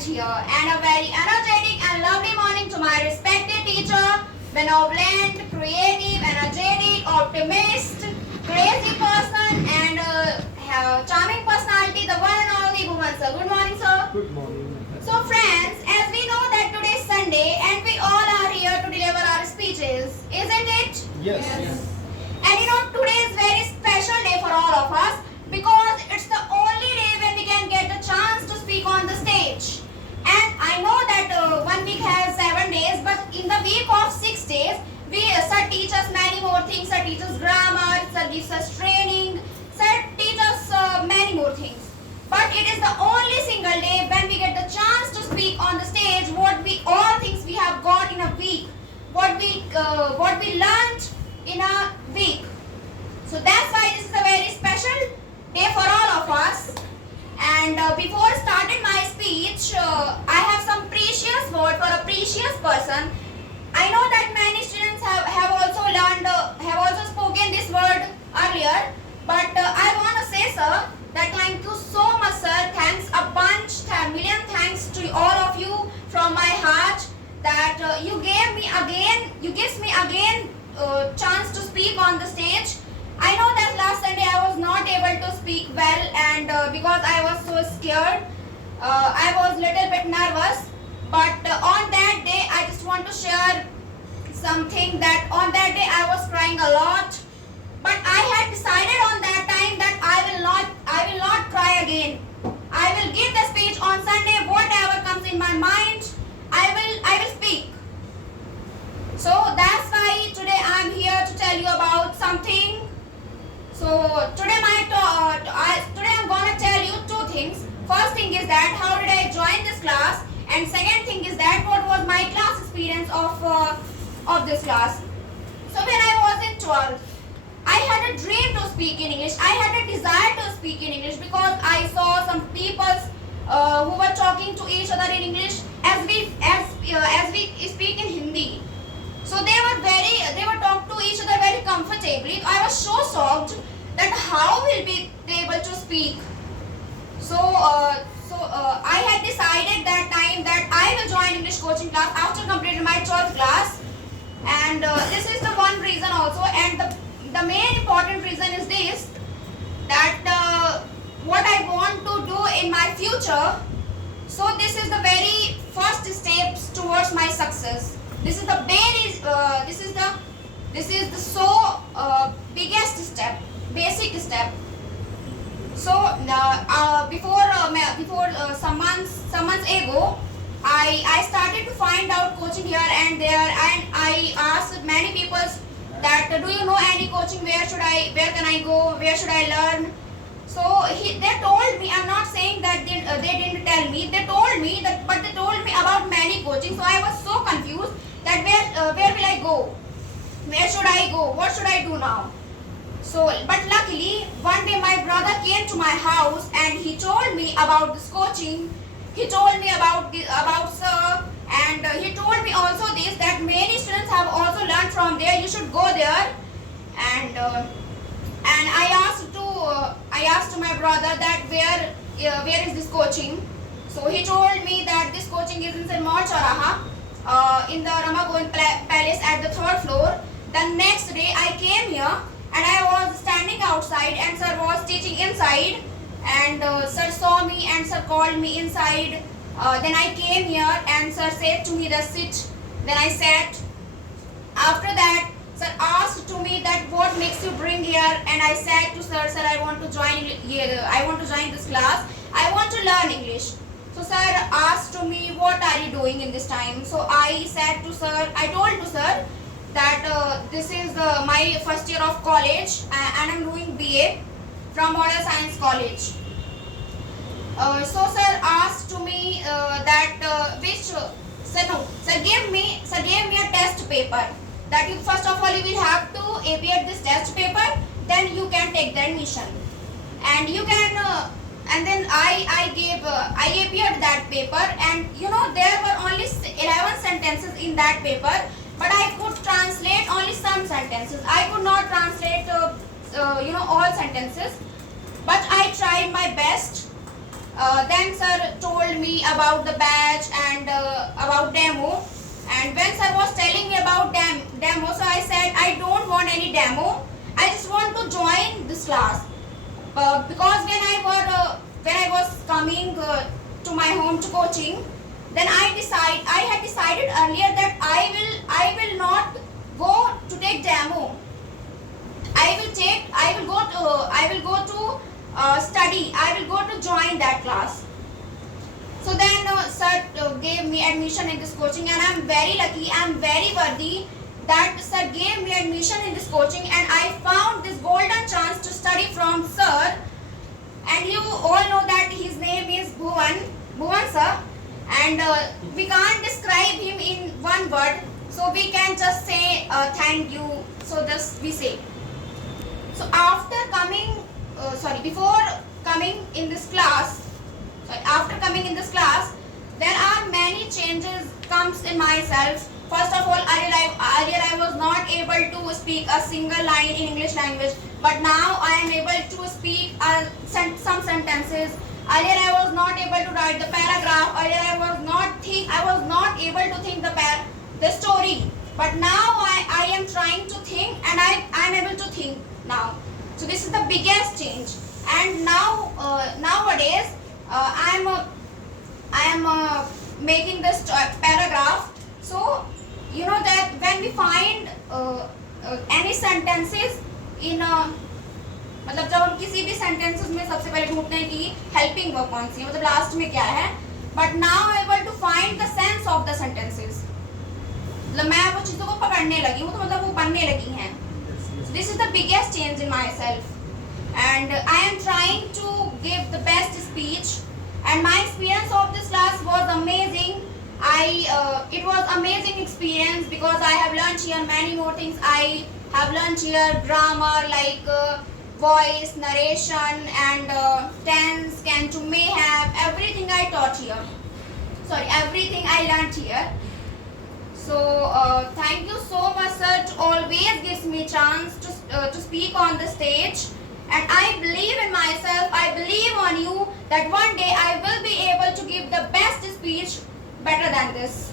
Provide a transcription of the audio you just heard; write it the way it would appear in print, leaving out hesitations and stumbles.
student here, and a very energetic and lovely morning to my respected teacher, benevolent, creative, energetic, optimist, crazy person, and charming personality, the one and only Bhuvan sir. Good morning, sir. Good morning. So, friends, as we know that today is Sunday, and we all are here to deliver our speeches, isn't it? Yes. And you know, today is very special day for all of us because it's the only day when we can get the chance to speak on the stage. And I know that 1 week has 7 days, but in the week of 6 days, we sir teach us many more things. Sir teaches grammar, sir gives us training, sir teach us many more things. But it is the only single day when we get the chance to speak on the stage what we all things we have got in a week, what we learned in a week. So that's why this is a very special day for all of us. And before starting my speech, I have some precious word for a precious person. I know that many students have also learned, have also spoken this word earlier. But I want to say, sir, that thank you so much, sir. Thanks a bunch, million thanks to all of you from my heart that you gives me again chance to speak on the stage. I know that last Sunday I was not able to speak well, and because I was so scared, I was little bit nervous. But on that day, I just want to share something that on that day I was crying a lot. But I had decided on that time that I will not cry again. I will give the speech on Sunday. Whatever comes in my mind, I will speak. So that's why today I am here to tell you about something. So today today I'm gonna tell you two things. First thing is that how did I join this class, and second thing is that what was my class experience of this class. So when I was in 12th, I had a dream to speak in English. I had a desire to speak in English because I saw some people who were talking to each other in English as we speak in Hindi. So they were talking to each other very comfortably. I was so shocked that how will we be able to speak. So I had decided that time that I will join English coaching class after completing my 12th class, and this is the one reason also, and the main important reason is this, that what I want to do in my future. So this is the very first steps towards my success. This is the biggest step, basic step. So before some months ago, I started to find out coaching here and there, and I asked many people that do you know any coaching, where can I go, where should I learn. So they told me, I'm not saying that they didn't tell me, they told me that, but they told me about many coaching. So I was so confused that where will I go, where should I go, what should I do now. So but luckily one day my brother came to my house and he told me about this coaching. He told me about sir, and he told me also this, that many students have also learned from there, you should go there. And I asked to my brother that where is this coaching. So he told me that this coaching is in Mall Chowraha, in the Rama Govind Palace at the 3rd floor. The next day I came here and I was standing outside and sir was teaching inside, and sir saw me and sir called me inside. Then I came here and sir said to me that sit. Then I sat. After that, sir asked to me that what makes you bring here, and I said to sir, I want to join this class. I want to learn English. So sir asked to me, what are you doing in this time? So I told to sir that this is my first year of college and I'm doing BA from Model Science College. So sir asked to me sir gave me a test paper, that you first of all you will have to appear this test paper, then you can take the admission, and you can and then I appeared that paper, and you know there were only 11 sentences in that paper, but I could translate only some sentences. I could not translate all sentences, but I tried my best. Then sir told me about the batch and about demo. And when sir was telling me about demo, so I said I don't want any demo. I just want to join this class. Because when I was coming to my home to coaching, then I had decided earlier that I will not go to take demo. I will go to study. I will go to join that class. So then sir gave me admission in this coaching, and I'm very lucky, I'm very worthy that sir gave me admission in this coaching, and I found this golden chance to study from sir. And you all know that his name is Bhuvan sir, and we can't describe him in one word, so we can just say thank you. So this we say. So before coming in this class, there are many changes comes in myself. First of all, earlier I was not able to speak a single line in English language, but now I am able to speak some sentences. Earlier I was not able to write the paragraph. Earlier I was not able to think the story. But now I am trying to think, and I am able to think now. So this is the biggest change. And now nowadays I am making this paragraph. So you know that when we find any sentences in मतलब जब हम किसी भी sentences में सबसे पहले ढूंढते हैं कि helping verb कौन सी है, मतलब लास्ट में क्या है. But now I'm able to find the sense of the sentences. मतलब मैं वो चीज़ों को पकड़ने लगी हूँ, तो मतलब वो बनने लगी हैं. So this is the biggest change in myself, and I am trying to give the best speech. And my experience of this class was amazing. It was amazing experience because I have learned here many more things. I have learned here grammar like voice, narration, and tense, can to, may have, everything I taught here. Everything I learned here. So thank you so much, sir, to always gives me chance to speak on the stage. And I believe in myself, I believe on you that one day I will be able to give the best speech better than this.